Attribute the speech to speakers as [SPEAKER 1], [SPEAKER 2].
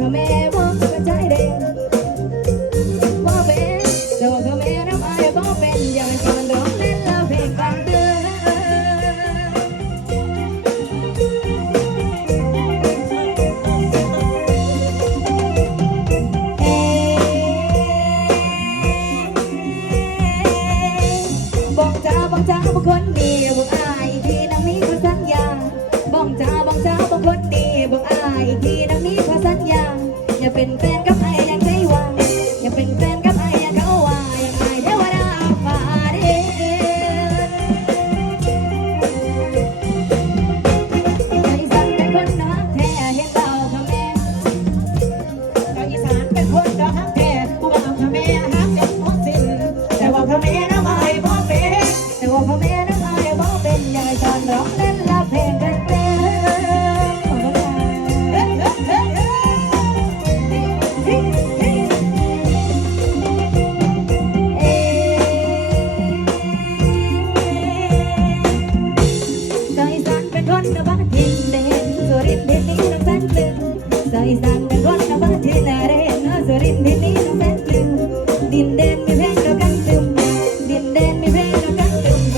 [SPEAKER 1] ก็แม่ว่าก็ใจเด็กบ่เป็นตัวก็แม่น้ำอายบ่เป็นอย่ามันชวร้องเล่นล้วเพลงฟังเดือนบอกจ้าบอกจ้าบอกคนดีบอกอายที่นั่งนี้สัญญาบอกจ้าบอกจ้าบองคนดี Din đen mi ve nó căng từng, din đen mi ve nó căng từng